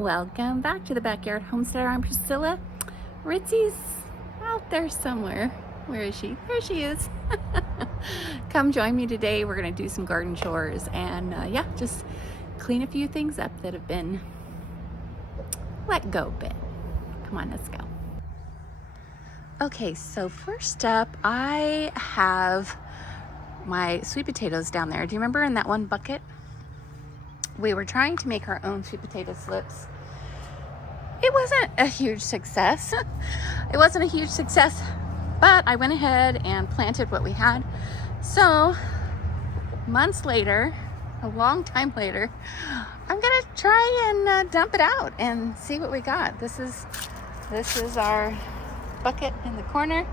Welcome back to the Backyard Homesteader. I'm Priscilla. Ritzy's out there somewhere. Where is she? There she is. Come join me today. We're going to do some garden chores and just clean a few things up that have been let go a bit. Come on, let's go. Okay, so first up, I have my sweet potatoes down there. Do you remember in that one bucket? We were trying to make our own sweet potato slips. It wasn't a huge success. But I went ahead and planted what we had. So months later, a long time later, I'm gonna try and dump it out and see what we got. This is our bucket in the corner.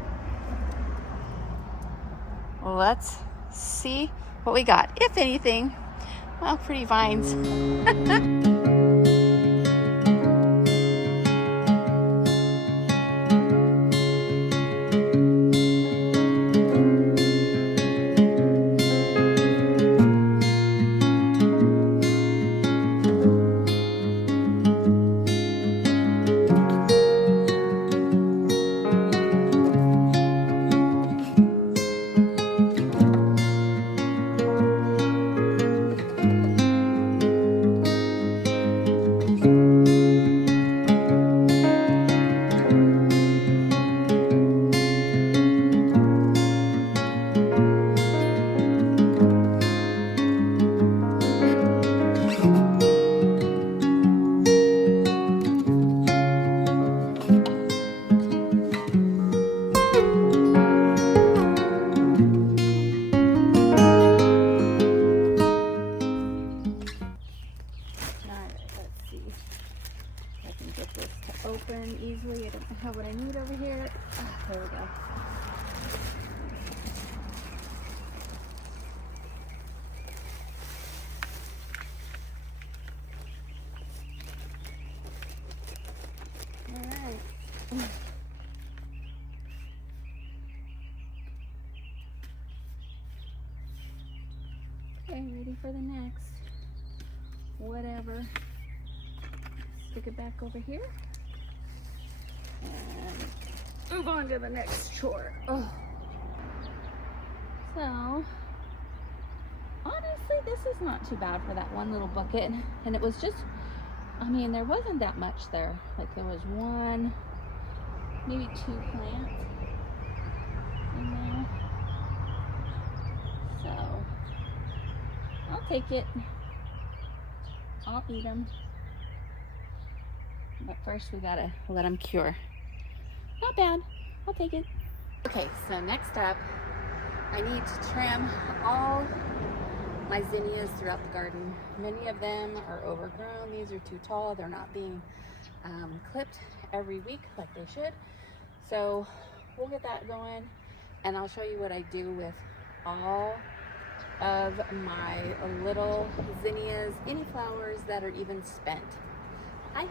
Let's see what we got, if anything. Well, pretty vines. Open easily. I don't have what I need over here. There we go. All right. Okay, ready for the next. Whatever. Stick it back over here. And move on to the next chore. Oh. So, honestly, this is not too bad for that one little bucket. And it was just, there wasn't that much there. Like there was one, maybe two plants in there. So, I'll take it. I'll eat them. But first we gotta let them cure. Not bad. I'll take it. Okay, so next up, I need to trim all my zinnias throughout the garden. Many of them are overgrown. These are too tall. They're not being clipped every week like they should. So we'll get that going, and I'll show you what I do with all of my little zinnias, any flowers that are even spent. I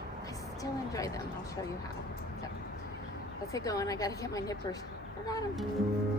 still enjoy them. I'll show you how. So, let's get going. I gotta get my nippers. I got them.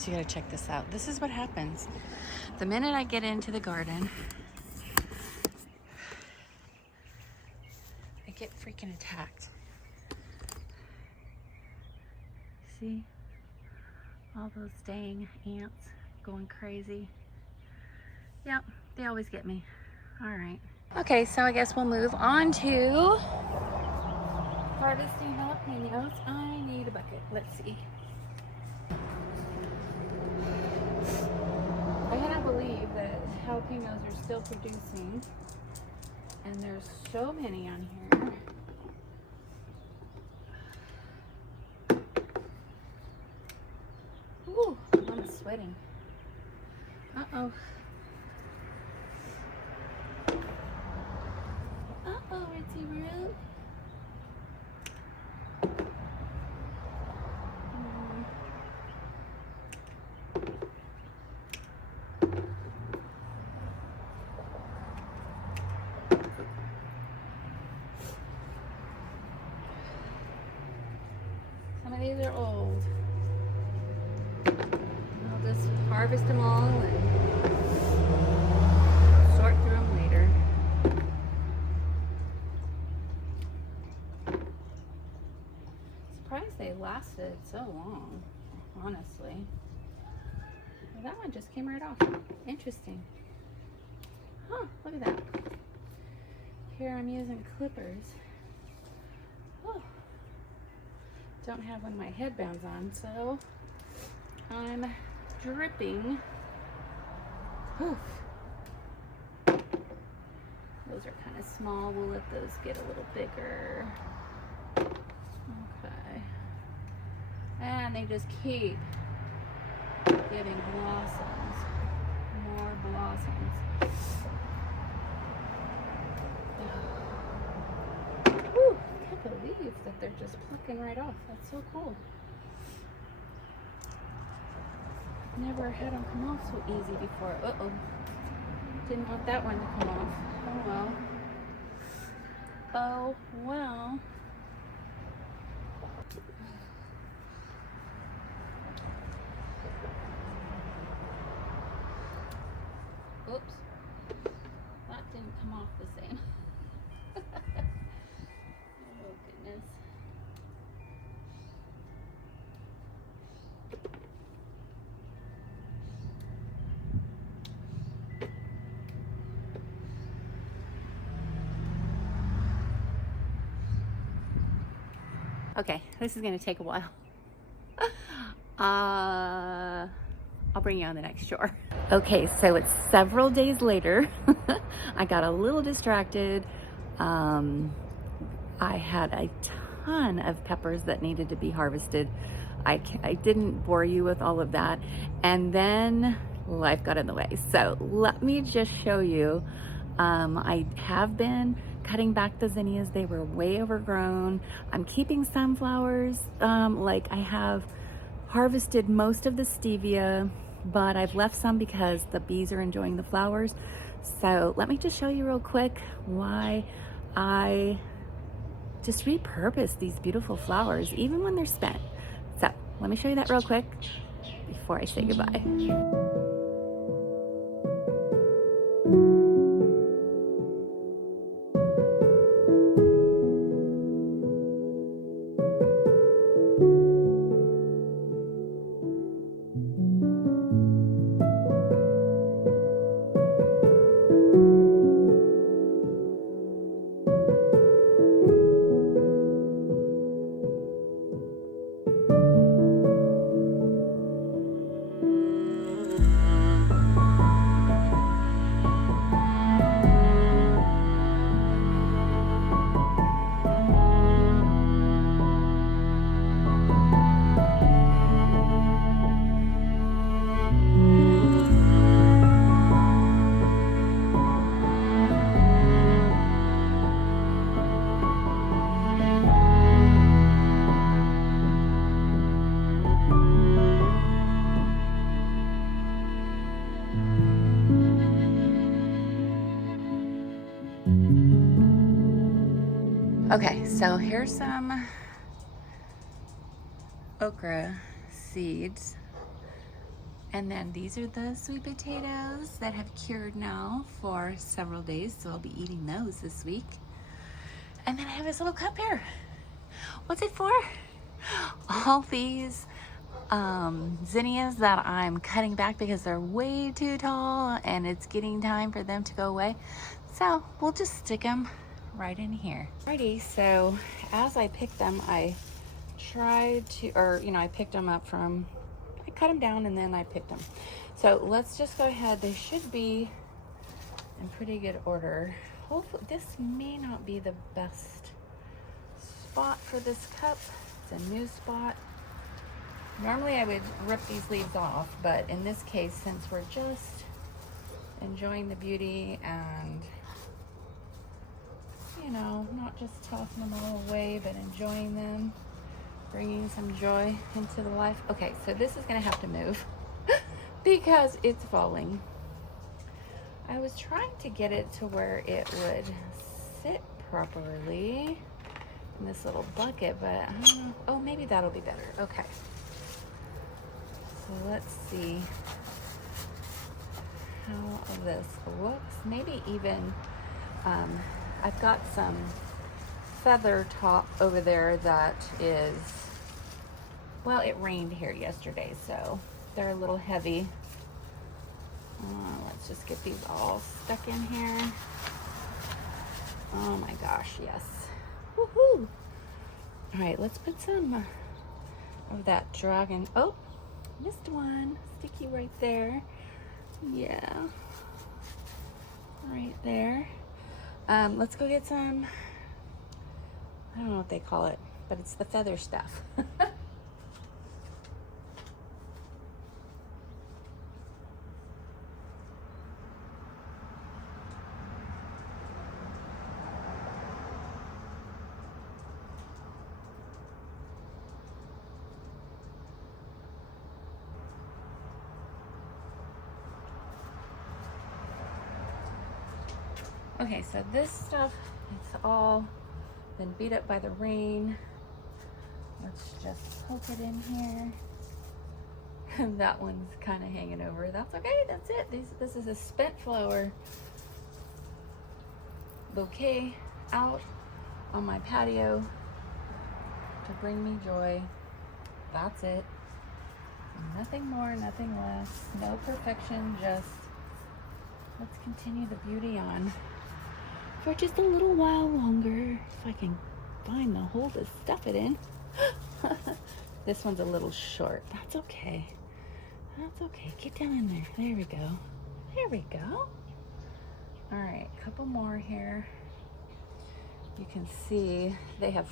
so you gotta check this out. This is what happens. The minute I get into the garden, I get freaking attacked. See? All those dang ants going crazy. Yep, they always get me. All right. Okay, so I guess we'll move on to harvesting jalapenos. I need a bucket. Let's see. I cannot believe that jalapenos are still producing, and there's so many on here. Ooh, I'm sweating. Uh-oh. Uh-oh, Ritzy Root. Some of these are old. I'll just harvest them all and sort through them later. Surprised they lasted so long, honestly. Well, that one just came right off. Interesting. Huh, look at that. Here I'm using clippers. Oh. Don't have one of my headbands on, so I'm dripping. Oof. Those are kind of small. We'll let those get a little bigger. Okay. And they just keep giving blossoms. More blossoms. Whew, can't believe that they're just plucking right off. That's so cool. Never had them come off so easy before. Uh-oh. Didn't want that one to come off. Oh well. Oh well. Oops. That didn't come off the same. Oh goodness. Okay, this is going to take a while. I'll bring you on the next chore. Okay, so it's several days later. I got a little distracted. I had a ton of peppers that needed to be harvested. I didn't bore you with all of that. And then life got in the way. So let me just show you. I have been cutting back the zinnias. They were way overgrown. I'm keeping sunflowers. Like I have harvested most of the stevia, but I've left some because the bees are enjoying the flowers. So let me just show you real quick why I just repurpose these beautiful flowers even when they're spent. So let me show you that real quick before I say goodbye. Okay, so here's some okra seeds. And then these are the sweet potatoes that have cured now for several days, so I'll be eating those this week. And then I have this little cup here. What's it for? All these zinnias that I'm cutting back because they're way too tall and it's getting time for them to go away. So we'll just stick them right in here. Alrighty, so as I picked them, I tried to, I picked them up from, I cut them down and then I picked them. So let's just go ahead. They should be in pretty good order. Hopefully, this may not be the best spot for this cup. It's a new spot. Normally I would rip these leaves off, but in this case, since we're just enjoying the beauty and, not just tossing them all away, but enjoying them, bringing some joy into the life. Okay, so this is gonna have to move because it's falling. I was trying to get it to where it would sit properly in this little bucket, but I don't know. Oh, maybe that'll be better. Okay. So let's see how this looks. Maybe even, I've got some feather top over there that is, well, it rained here yesterday, so they're a little heavy. Let's just get these all stuck in here. Oh my gosh, yes. Woohoo! All right, let's put some of that dragon. Oh, missed one. Sticky right there. Yeah. Right there. Let's go get some, I don't know what they call it, but it's the feather stuff. Okay, so this stuff, it's all been beat up by the rain. Let's just poke it in here. And that one's kind of hanging over. That's okay, that's it. This is a spent flower bouquet out on my patio to bring me joy. That's it. Nothing more, nothing less. No perfection, just let's continue the beauty on for just a little while longer, if I can find the hole to stuff it in. This one's a little short. That's okay. That's okay. Get down in there. There we go. There we go. All right, a couple more here. You can see they have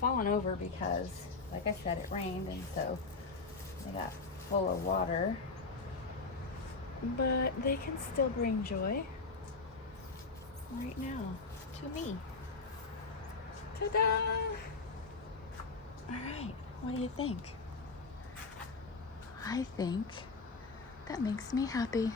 fallen over because, like I said, it rained, and so they got full of water. But they can still bring joy right now to me. Ta-da! All right, what do you think? I think that makes me happy.